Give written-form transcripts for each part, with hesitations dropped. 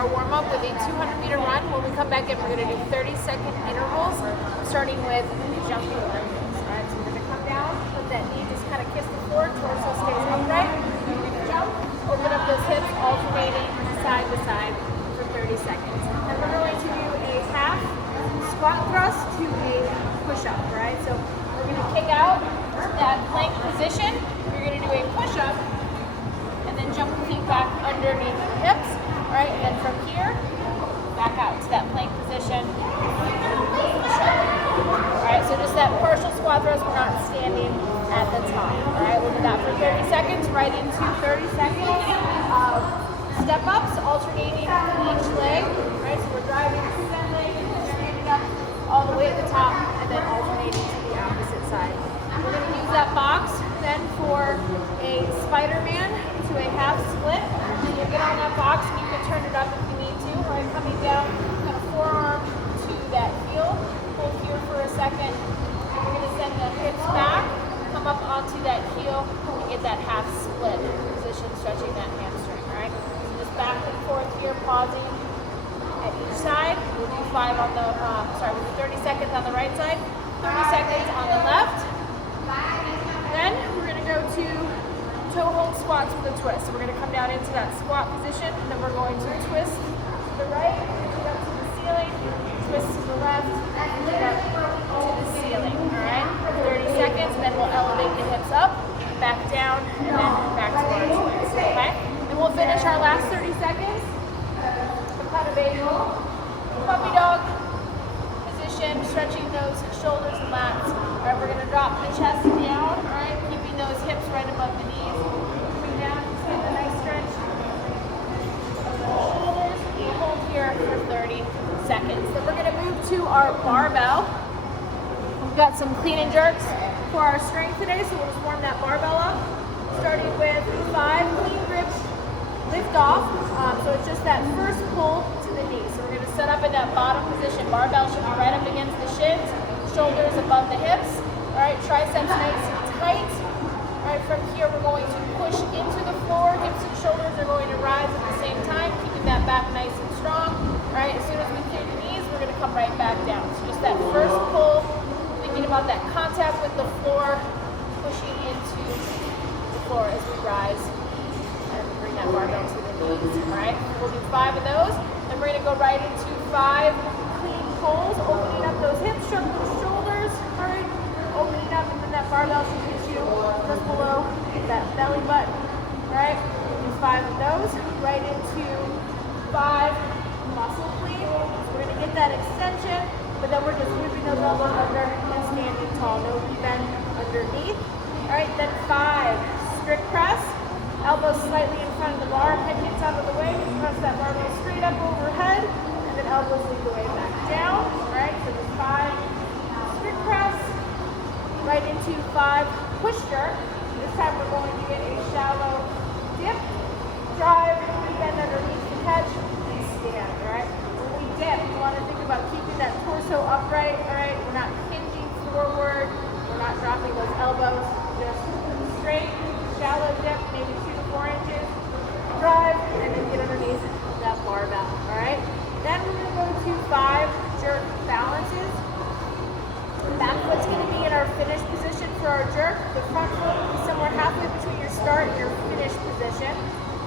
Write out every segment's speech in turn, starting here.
our warm-up with a 200-meter run. When we come back in, we're going to do 30-second intervals, starting with jumping lunges. All right, so we're going to come down, let that knee just kind of kiss the floor, torso stays upright. You're going to jump, open up those hips, alternating side to side for 30 seconds. And we're going to do a half squat thrust to a push-up, right? So we're going to kick out that plank position. You're going to do a push-up, and then jump the feet back underneath the hips, all right? And then from here, back out to that plank position. All right, so just that partial squat thrust, we're not standing at the top. All right, we'll do that for 30 seconds, right into 30 seconds. Step ups, alternating each leg, right? So we're driving to that leg and then standing up all the way at the top, and then alternating to the opposite side. We're going to use that box then for a Spider-Man to a half split. And you get on that box and you can turn it up if you need to, right? Coming down, kind of forearm to that heel. Hold here for a second. And we're going to send the hips back, come up onto that heel, and get that half split position, stretching that hamstring, right? So just back and forth here, pausing at each side. We'll do 5 on the, we'll do 30 seconds on the right side, 30 seconds on the left. Then we're going to go to toe hold squats with a twist. So we're going to come down into that squat position, and then we're going to twist to the right, get up to the ceiling, twist to the left, and get up to the ceiling. All right, 30 seconds, and then we'll elevate the hips up, back down, and then back to our twist. Okay, and we'll finish our last 30 seconds with kind of a puppy dog position, stretching those shoulders and lats. All right, we're going to drop the chest down, all right, keeping those hips right above the knees. Coming down, just get a nice stretch of the shoulders. We'll hold here for 30 seconds. Then we're going to move to our barbell. We've got some clean and jerks for our strength today, so we'll just warm that barbell up. Starting with 5 clean grips, lift off. So it's just that first pull to the knee. So we're going to set up in that bottom position. Barbell should be right up against the shins, shoulders above the hips. All right, triceps nice and tight. All right, from here we're going to push into the floor. Hips and shoulders are going to rise at the same time, keeping that back nice and strong. All right, as soon as we clear the knees, we're going to come right back down. So just that first pull, thinking about that contact with the floor, pushing into the floor as we rise and bring that barbell to the knees. All right, we'll do 5 of those. Then we're going to go right into 5 clean pulls, opening up those hips, shoulders, all right, opening up, and then that barbell should hit you just below that belly button, all right? We'll do 5 of those, right into 5 muscle clean. So we're going to get that extension, but then we're just looping those elbows under and standing tall, no bend underneath. All right, then 5 strict press, elbows slightly in front of the bar, head gets out of the way, press that barbell straight up overhead, and then elbows lead the way back down. All right, so just 5 strict press, right into 5 push jerk. This time we're going to get a shallow dip, drive, bend underneath to catch, and stand. All right, when we dip, we want to think about keeping that torso upright. All right, we're not hinging forward, we're not dropping those elbows, just straight, shallow dip, maybe 2 to 4 inches, drive, and then get underneath that barbell. All right. Then we're going to go to 5 jerk balances. The back foot's going to be in our finish position for our jerk. The front foot will be somewhere halfway between your start and your finish position.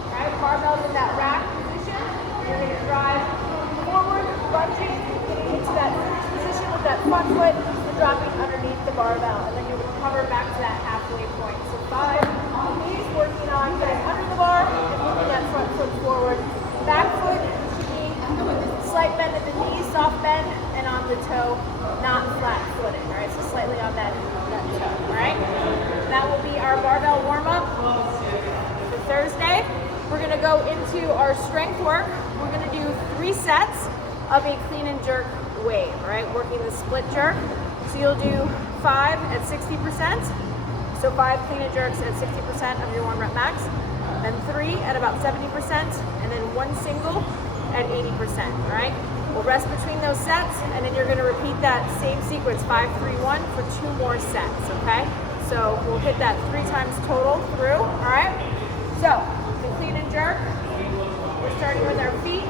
All right, barbell's in that rack position. You're going to drive forward, lunging, getting into that finish position with that front foot, and dropping underneath the barbell. And then you'll recover back to that halfway point. So 5 of these, working on getting under the bar and moving that front foot forward. Back foot, slight bend at the knee, soft bend, and on the toe, not flat footed, all right? So slightly on that toe, all right? That will be our barbell warm-up for Thursday. We're gonna go into our strength work. We're gonna do 3 sets of a clean and jerk wave, all right? Working the split jerk. So you'll do 5 at 60%. So 5 clean and jerks at 60% of your 1 rep max, then 3 at about 70%, and then 1 single at 80%, all right? We'll rest between those sets, and then you're gonna repeat that same sequence, 5, 3, 1, for 2 more sets, okay? So we'll hit that 3 times total through, all right? So, the clean and jerk, we're starting with our feet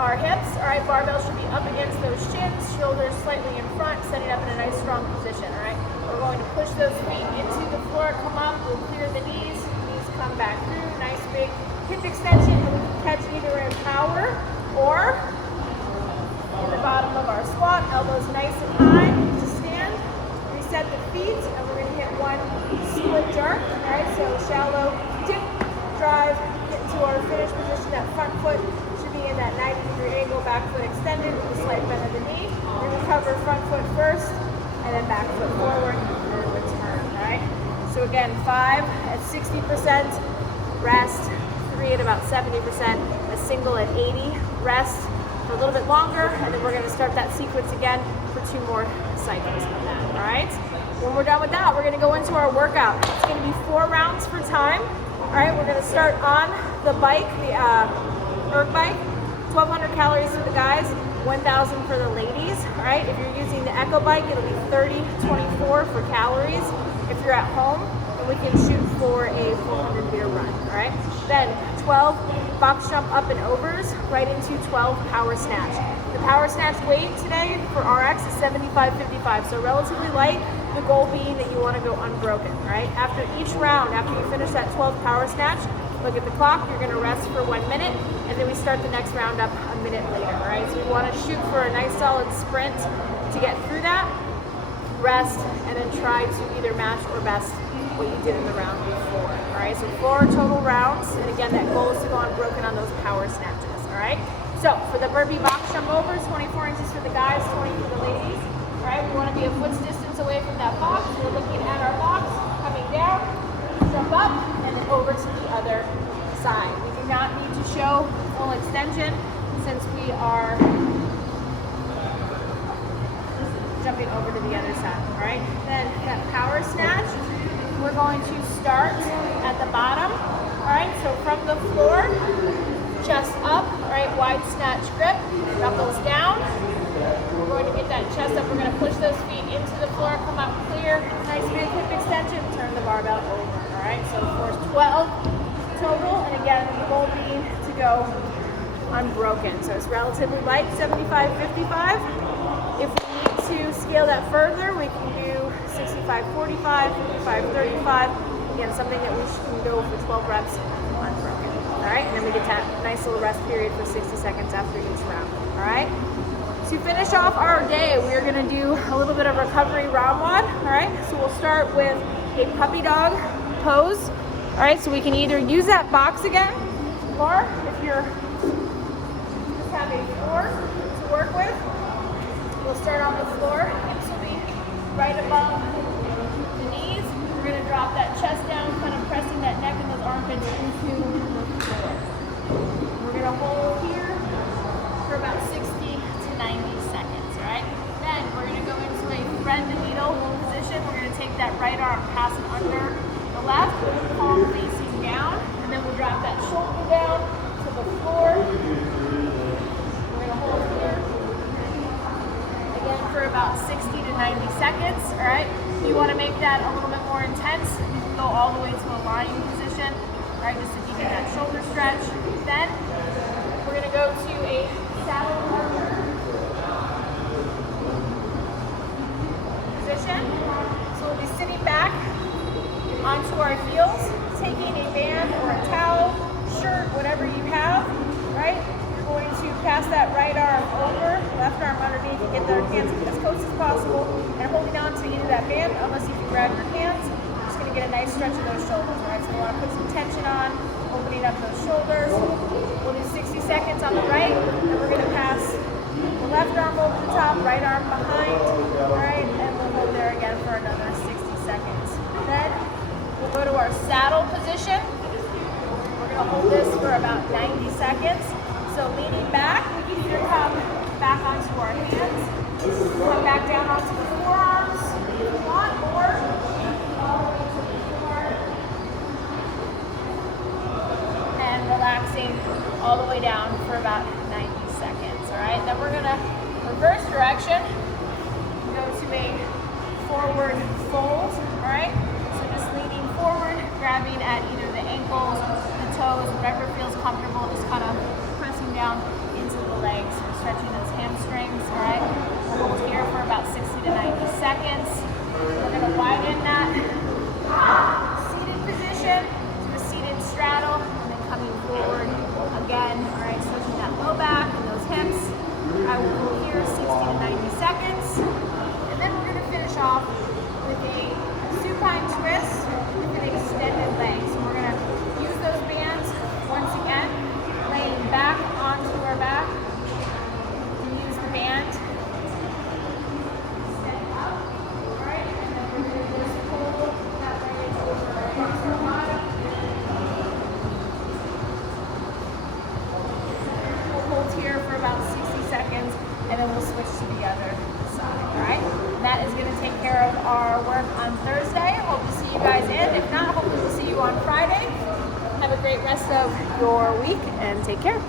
our hips. All right, barbell should be up against those shins, shoulders slightly in front, setting up in a nice strong position. All right, we're going to push those feet into the floor, come up, we'll clear the knees come back through, nice big hip extension, and we can catch either in power or in the bottom of our squat, elbows nice and high to stand. Reset the feet, and we're gonna hit one split jerk. All right, so shallow dip, drive, get into our finish position. That front foot should be in that 90-degree angle, back foot extended with a slight bend of the knee. We recover front foot first, and then back foot forward, and then return, all right? So again, 5 at 60%, rest, 3 at about 70%, a single at 80, rest for a little bit longer, and then we're gonna start that sequence again for 2 more cycles of that, all right? When we're done with that, we're gonna go into our workout. It's gonna be 4 rounds for time, all right? We're gonna start on the bike, the erg bike, 1,200 calories for the guys, 1,000 for the ladies, all right? If you're using the Echo bike, it'll be 30-24 for calories. If you're at home, then we can shoot for a 400-meter run, all right? Then 12 box jump up and overs, right into 12 power snatch. The power snatch weight today for RX is 75-55, so relatively light, the goal being that you want to go unbroken, all right? After each round, after you finish that 12 power snatch, look at the clock, you're gonna rest for 1 minute, and then we start the next round up a minute later, all right? So we wanna shoot for a nice solid sprint to get through that, rest, and then try to either match or best what you did in the round before, all right? So 4 total rounds, and again, that goal is to go unbroken on those power snatches, all right? So for the burpee box jump overs, 24 inches for the guys, 20 for the ladies, all right? We wanna be a foot's distance away from that box. We're looking at our box, coming down, jump up, and then over to the other side. We do not need to show full extension since we are jumping over to the other side, all right? Then that power snatch, we're going to start at the bottom, all right? So from the floor, chest up, all right? Wide snatch grip, knuckles down. We're going to get that chest up. We're going to push those feet into the floor, come up clear, nice big hip extension, turn the barbell over, all right? So for 12 total, and again, the goal being to go unbroken. So it's relatively light, 75-55. If we need to scale that further, we can do 65-45, 55-35. Again, something that we can go for 12 reps unbroken. All right, and then we get that nice little rest period for 60 seconds after each round. All right. To finish off our day, we're going to do a little bit of recovery round WoD. All right, so we'll start with a puppy dog pose. All right, so we can either use that box again, or if you're just have a floor to work with, we'll start on the floor. Hips will be right above the knees. We're going to drop that chest down, kind of pressing that neck and those armpits into the floor. We're going to hold here for about 60 to 90 seconds, all right? Then we're going to go into a thread the needle position. We're going to take that right arm, pass it under the left, palm facing down, and then we'll drop that shoulder down to the floor. We're going to hold here again for about 60 to 90 seconds, all right? If you want to make that a little bit more intense, you can go all the way to a lying position, all right, just to deepen that shoulder stretch. Then we're going to go to a saddle position. So we'll be sitting back onto our heels, taking a band or a towel, shirt, whatever you have, right? You're going to pass that right arm over, left arm underneath, and get their hands as close as possible, and holding on to either that band, unless you can grab your hands, just going to get a nice stretch of those shoulders, right? So we want to put some tension on, opening up those shoulders. We'll do 60 seconds on the right, and we're going to pass the left arm over the top, right arm behind, all right? And we'll hold there again for another 60 seconds. Then we'll go to our saddle position. We're going to hold this for about 90 seconds. So leaning back, we can either come back onto our hands, come back down onto the forearms if you want, or all the way to the floor and relaxing all the way down for about 90 seconds. All right, then we're going to reverse direction, go to a forward fold. All right, so just leaning forward, grabbing at either the ankles, the toes, whatever feels comfortable, just kind of pressing down into the leg stretching those hamstrings, all right? We'll hold here for about 60 to 90 seconds. We're gonna widen that seated position to a seated straddle, and then coming forward again, all right, stretching that low back and those hips. I will hold here 60 to 90 seconds, and then we're gonna finish off with a supine twist with an extended leg. So we're gonna use those bands once again, laying back onto our back. We use the band, extend up, all right, and then we're gonna just pull that leg over across our bottom. We'll hold here for about 60 seconds, and then we'll switch to the other side, all right? And that is gonna take care of our work on Thursday. Hope to see you guys in. If not, hopefully we'll see you on Friday. Have a great rest of your week and take care.